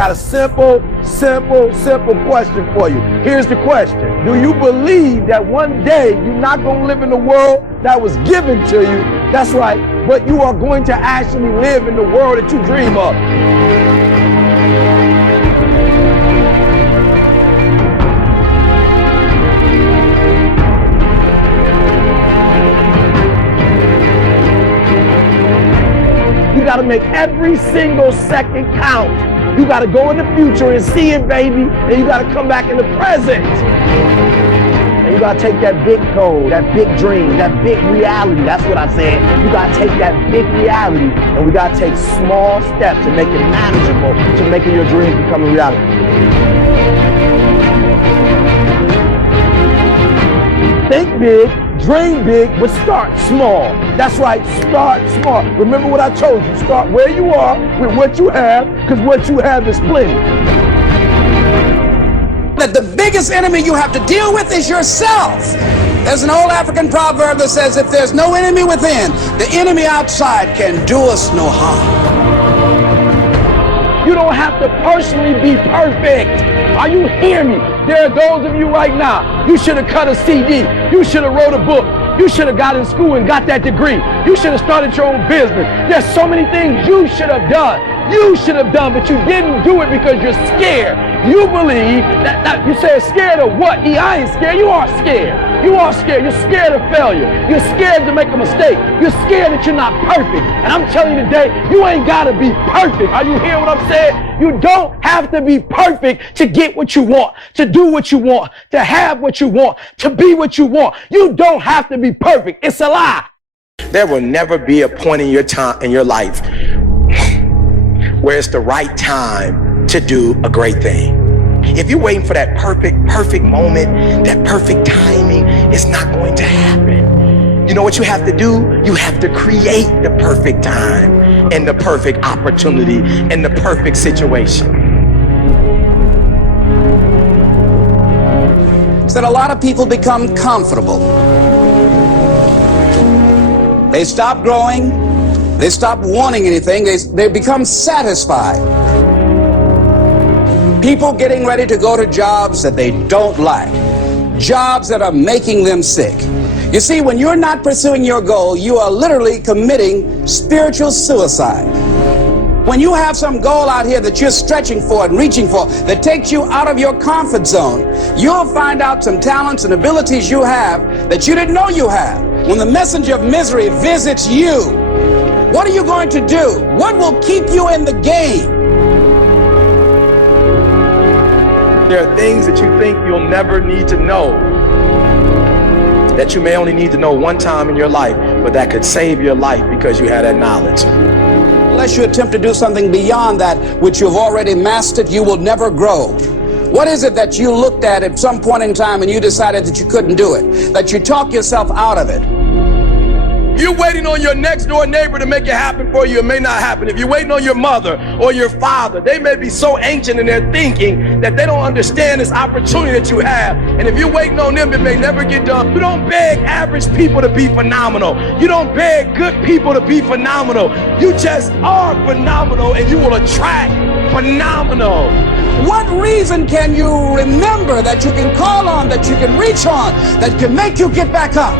got a simple question for you. Here's the question. Do you believe that one day you're not going to live in the world that was given to you? That's right, but you are going to actually live in the world that you dream of. You got to make every single second count. You got to go in the future and see it, baby. And you got to come back in the present. And you got to take that big goal, that big dream, that big reality. That's what I said. You got to take that big reality and we got to take small steps to make it manageable, to making your dreams become a reality. Think big, dream big, but start small. That's right, start small. Remember what I told you, start where you are with what you have, because what you have is plenty. That the biggest enemy you have to deal with is yourself. There's an old African proverb that says, if there's no enemy within, the enemy outside can do us no harm. You don't have to personally be perfect. Are you hearing me? There are those of you right now, you should have cut a CD. You should have wrote a book. You should have got in school and got that degree. You should have started your own business. There's so many things you should have done. You should have done, but you didn't do it because you're scared. You believe that you say scared of what? I ain't scared. You are scared. You are scared. You're scared of failure. You're scared to make a mistake. You're scared that you're not perfect. And I'm telling you today, you ain't got to be perfect. Are you hearing what I'm saying? You don't have to be perfect to get what you want, to do what you want, to have what you want, to be what you want. You don't have to be perfect. It's a lie. There will never be a point in your time in your life where it's the right time to do a great thing. If you're waiting for that perfect moment, that perfect timing, it's not going to happen. You know what you have to do? You have to create the perfect time and the perfect opportunity and the perfect situation. So that a lot of people become comfortable. They stop growing. They stop wanting anything. They become satisfied. People getting ready to go to jobs that they don't like. Jobs that are making them sick. You see, when you're not pursuing your goal, you are literally committing spiritual suicide. When you have some goal out here that you're stretching for and reaching for that takes you out of your comfort zone, you'll find out some talents and abilities you have that you didn't know you have. When the messenger of misery visits you, what are you going to do? What will keep you in the game? There are things that you think you'll never need to know, that you may only need to know one time in your life, but that could save your life because you had that knowledge. Unless you attempt to do something beyond that which you've already mastered, you will never grow. What is it that you looked at some point in time and you decided that you couldn't do it, that you talked yourself out of it? You're waiting on your next door neighbor to make it happen for you. It may not happen. If you're waiting on your mother or your father, they may be so ancient in their thinking that they don't understand this opportunity that you have. And if you're waiting on them, it may never get done. You don't beg average people to be phenomenal. You don't beg good people to be phenomenal. You just are phenomenal and you will attract phenomenal. What reason can you remember that you can call on, that you can reach on, that can make you get back up?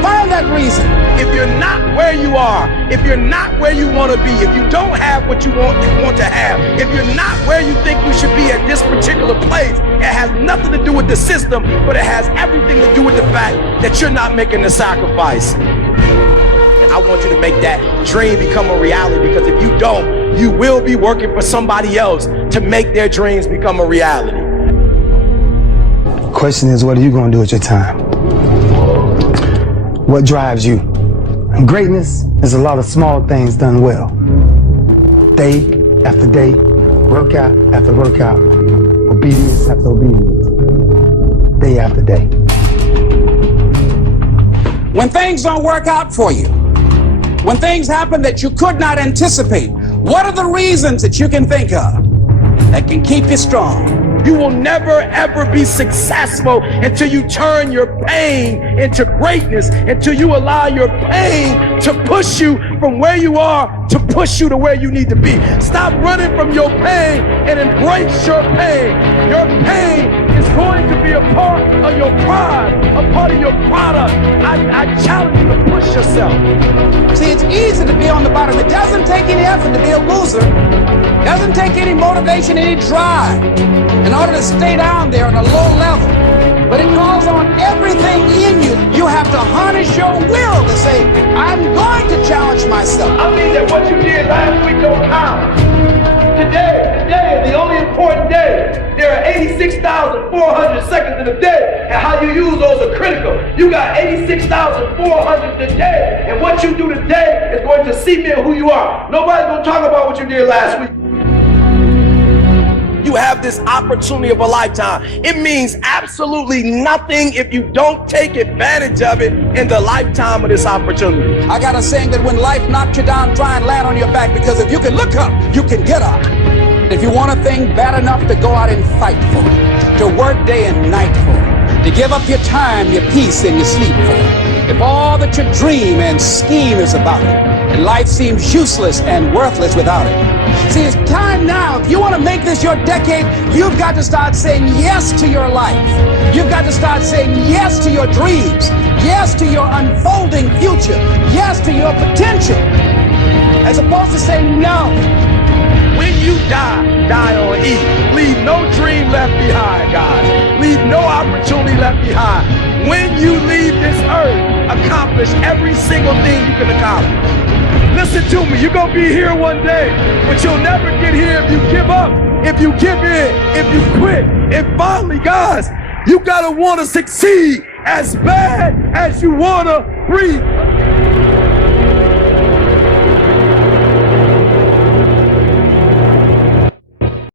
Find that reason. If you're not where you are, if you're not where you want to be, if you don't have what you want to have, if you're not where you think you should be at this particular place, it has nothing to do with the system, but it has everything to do with the fact that you're not making the sacrifice. And I want you to make that dream become a reality, because if you don't, you will be working for somebody else to make their dreams become a reality. The question is, what are you going to do with your time? What drives you? And greatness is a lot of small things done well. Day after day, workout after workout, obedience after obedience, day after day. When things don't work out for you, when things happen that you could not anticipate, what are the reasons that you can think of that can keep you strong? You will never ever be successful until you turn your pain into greatness, until you allow your pain to push you from where you are to push you to where you need to be. Stop running from your pain and embrace your pain. Your pain is going to be a part of your pride, a part of your product. I challenge you to push yourself. See, it's easy to be on the bottom. It doesn't take any effort to be a loser. It doesn't take any motivation, any drive in order to stay down there on a low level. But it calls on everything in you. You have to harness your will to say, I'm going to challenge myself. I mean that what you did last week don't count. Today is the only important day. There are 86,400 seconds in a day, and how you use those are critical. You got 86,400 today, and what you do today is going to cement who you are. Nobody's going to talk about what you did last week. You have this opportunity of a lifetime. It means absolutely nothing if you don't take advantage of it in the lifetime of this opportunity. I got a saying that when life knocks you down, try and land on your back, because if you can look up, you can get up. If you want a thing bad enough to go out and fight for it, to work day and night for it, to give up your time, your peace, and your sleep for it, if all that you dream and scheme is about it, and life seems useless and worthless without it. See, it's time now. If you want to make this your decade, you've got to start saying yes to your life. You've got to start saying yes to your dreams, yes to your unfolding future, yes to your potential, as opposed to saying no. When you die on E. Leave no dream left behind, guys. Leave no opportunity left behind. When you leave this earth, accomplish every single thing you can accomplish. Listen to me, you're gonna be here one day, but you'll never get here if you give up, if you give in, if you quit. And finally, guys, you gotta wanna succeed as bad as you wanna breathe.